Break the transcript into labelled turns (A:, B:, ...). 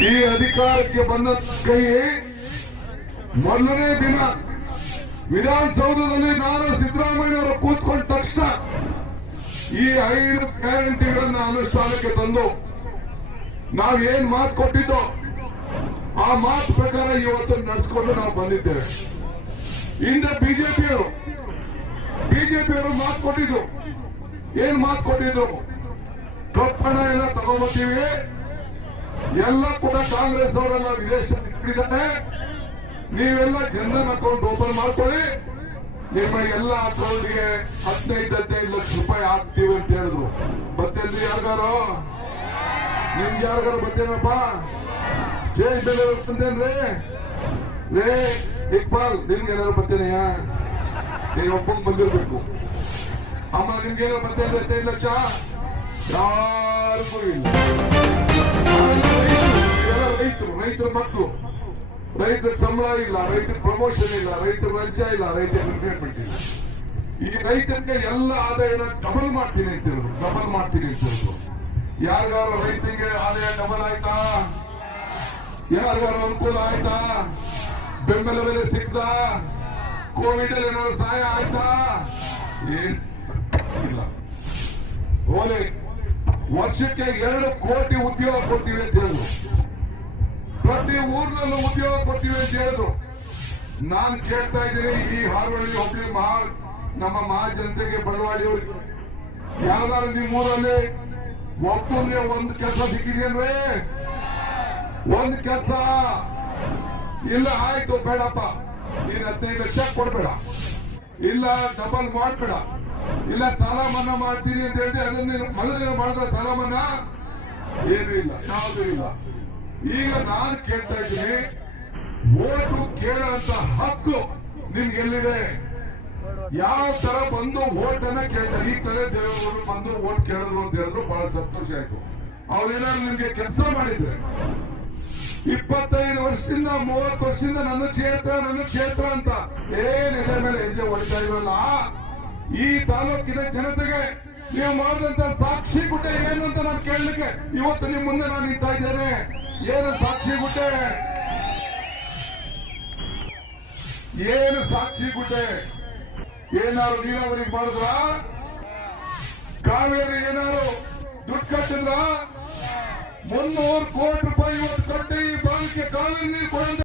A: ಈ ಅಧಿಕಾರಕ್ಕೆ ಬಂದ ಕೈ ಮೊದಲನೇ ದಿನ ವಿಧಾನಸೌಧದಲ್ಲಿ ನಾನು ಸಿದ್ದರಾಮಯ್ಯ ಅವರು ಕೂತ್ಕೊಂಡ ತಕ್ಷಣ ಈ ಐದು ಗ್ಯಾರಂಟಿಗಳನ್ನ ಅನುಷ್ಠಾನಕ್ಕೆ ತಂದು ನಾವು ಏನ್ ಮಾತು ಕೊಟ್ಟಿದ್ದೋ ಆ ಮಾತು ಪ್ರಕಾರ ಇವತ್ತು ನಡೆಸ್ಕೊಂಡು ನಾವು ಬಂದಿದ್ದೇವೆ. ಹಿಂದೆ ಬಿಜೆಪಿಯವರು ಬಿಜೆಪಿಯವರು ಮಾತು ಕೊಟ್ಟಿದ್ರು. ಏನ್ ಮಾತು ಕೊಟ್ಟಿದ್ರು? ಕಪ್ಪಣ ಎಲ್ಲ ತಗೊಂಡ್ಬರ್ತೀವಿ ಎಲ್ಲ ಕೂಡ ಕಾಂಗ್ರೆಸ್ ಅವರೆಲ್ಲ ವಿದೇಶದಲ್ಲಿ ಇಟ್ಟಿದ್ದಾರೆ ನೀವೆಲ್ಲ ಜನಧನ್ ಅಕೌಂಟ್ ಓಪನ್ ಮಾಡ್ಕೊಳ್ಳಿ. ನಿಮ್ಮ ಎಲ್ಲ ಅಕೌಂಟ್ಗೆ ಹದಿನೈದು ಹದಿನೈದು ಲಕ್ಷ ರೂಪಾಯಿ ಹಾಕ್ತೀವಿ ಅಂತ ಹೇಳಿದ್ರು. ಬರ್ತೇನ್ರಿ ಯಾರಿಗಾರು? ನಿಮ್ಗೆ ಯಾರಿಗಾರು ಬತ್ತೇನಪ್ಪ ಚೇಂಜ್ ಬೆಲೆ ರೇ ಇಕ್ಬಾಲ್, ನಿಮ್ಗೆ ಏನಾರು ಬರ್ತೇನೆಯಾ ನೀನು ಒಪ್ಪಂಗ್ ಬಂದಿರ್ಬೇಕು. ಅಮ್ಮ, ನಿಮ್ಗೆ ಏನಾರು ಬರ್ತೇನೆ ಹದಿನೈದು ಲಕ್ಷ? ಯಾರಿಗೂ ಇಲ್ಲ. ರೈತರು ಮಕ್ಕಳು. ರೈತರ ಸಂಬಳ ಇಲ್ಲ, ರೈತರ ಪ್ರಮೋಷನ್ ಇಲ್ಲ, ರೈತರ ಲಂಚ ಇಲ್ಲ, ರೈತರ ಇಲ್ಲ ಈ ರೈತರಿಗೆ ಎಲ್ಲ ಆದಾಯನ ಡಬಲ್ ಮಾಡ್ತೀನಿ ಅಂತ ಹೇಳಿದ್ರು ಡಬಲ್ ಮಾಡ್ತೀನಿ ಅಂತ ಹೇಳಿದ್ರು ಯಾರಿಗಾರು ರೈತರಿಗೆ ಆದಾಯ ಡಬಲ್ ಆಯ್ತಾ? ಯಾರಿಗಾರು ಅನುಕೂಲ ಆಯ್ತಾ? ಬೆಂಬಲ ಬೆಲೆ ಸಿಕ್ತಾ? ಕೋವಿಡ್ ಅಲ್ಲಿ ಏನಾದ್ರು ಸಹಾಯ ಆಯ್ತಾ? ಏನ್ ಇಲ್ಲ. ಓಲೆ ವರ್ಷಕ್ಕೆ ಎರಡು ಕೋಟಿ ಉದ್ಯೋಗ ಕೊಡ್ತೀವಿ ಅಂತ ಹೇಳಿದ್ರು ಪ್ರತಿ ಊರಿನಲ್ಲೂ ಉದ್ಯೋಗ ಕೊಡ್ತೀವಿ ಅಂತ ಹೇಳಿದ್ರು. ನಾನ್ ಕೇಳ್ತಾ ಇದ್ದೀನಿ, ಈ ಹಾರ್ವಳ್ಳಿ ಹೋಗಿ ಮಹಾ, ನಮ್ಮ ಮಹಾ ಮಹಾಜನತೆಗೆ ಬಡವಾಡಿಯವ್ರಿಗೆ ಯಾವ್ದಾದ್ರು ನಿಮ್ಮ ಊರಲ್ಲಿ ಒಬ್ಬನಿಗೆ ಒಂದು ಕೆಲಸ ಬಿಕ್ಕಿದೀನ್ರೇ ಒಂದ್ ಕೆಲಸ? ಇಲ್ಲ, ಆಯ್ತು, ಬೇಡಪ್ಪ. ನೀನ್ ಹದಿನೈದು ಲಕ್ಷ ಕೊಡ್ಬೇಡ. ಇಲ್ಲ ಡಬಲ್ ಮಾಡ್ಬೇಡ. ಇಲ್ಲ ಸಾಲ ಮನ್ನಾ ಮಾಡ್ತೀನಿ ಅಂತ ಹೇಳಿ ಅದನ್ನ ಮೊದಲನೇ ಮಾಡಿದ ಸಾಲ ಮನ್ನಾ ಏನು ಇಲ್ಲ, ಯಾವುದೂ ಇಲ್ಲ. ಈಗ ನಾನು ಕೇಳ್ತಾ ಇದ್ದೀನಿ, ಓಟು ಕೇಳುವಂತ ಹಕ್ಕು ನಿಮ್ಗೆ ಎಲ್ಲಿದೆ? ಯಾವ ತರ ಬಂದು ಓಟ್ ಅನ್ನ ಕೇಳ್ತಾರೆ? ಈ ತರ ದೇವರು ಬಂದು ಓಟ್ ಕೇಳಿದ್ರು ಅಂತ ಹೇಳಿದ್ರು ಬಹಳ ಸಂತೋಷ ಆಯ್ತು. ಅವ್ರೇನಾದ್ರು ನಿಮ್ಗೆ ಕೆಲಸ ಮಾಡಿದ್ರೆ, ಇಪ್ಪತ್ತೈದು ವರ್ಷದಿಂದ, ಮೂವತ್ತು ವರ್ಷದಿಂದ ನನ್ನ ಕ್ಷೇತ್ರ ನನ್ನ ಕ್ಷೇತ್ರ ಅಂತ ಏನ್ ಎದೆ ಮೇಲೆ ಹೆಜ್ಜೆ ಹೊಡಿತಾ ಇರಲ್ಲ? ಈ ತಾಲೂಕಿನ ಜನತೆಗೆ ನೀವು ಮಾಡಿದಂತ ಸಾಕ್ಷಿ ಗುಡ್ಡೆ ಏನು ಅಂತ ನಾನು ಕೇಳಲಿಕ್ಕೆ ಇವತ್ತು ನಿಮ್ ಮುಂದೆ ನಾನು ನಿಂತಾ ಇದ್ದೇನೆ. ಏನು ಸಾಕ್ಷಿ ಗುಡ್ಡೆ? ಏನು ಸಾಕ್ಷಿ ಗುಡ್ಡೆ? ಏನಾರು ನೀರಾವರಿಗೆ ಮಾಡಿದ್ರ? ಕಾವೇರಿ ಏನಾರು ದುಡ್ಡು ಕಟ್ಟಿದ್ರ ಮುನ್ನೂರು ಕೋಟಿ ರೂಪಾಯಿ ಇವತ್ತು ಕಟ್ಟಿ ಈ ಬಾಳಿಕೆ ಕಾವೇರಿ ನೀರು ಕೊಡ